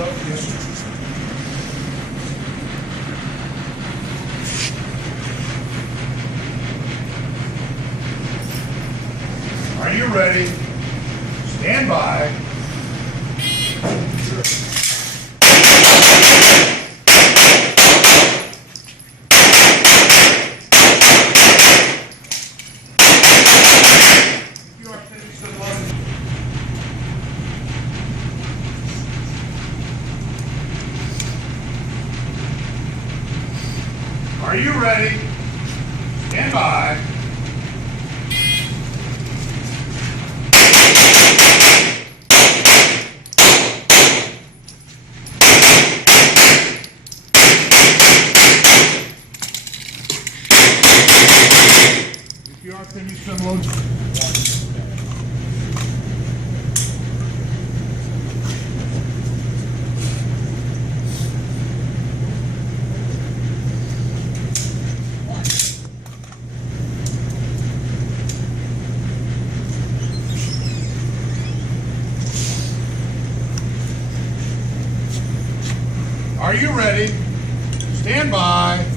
up? Yes, sir. Are you ready? Stand by. You are finished the one. Are you ready? Stand by. If you are finished, unload. Are you ready? Stand by.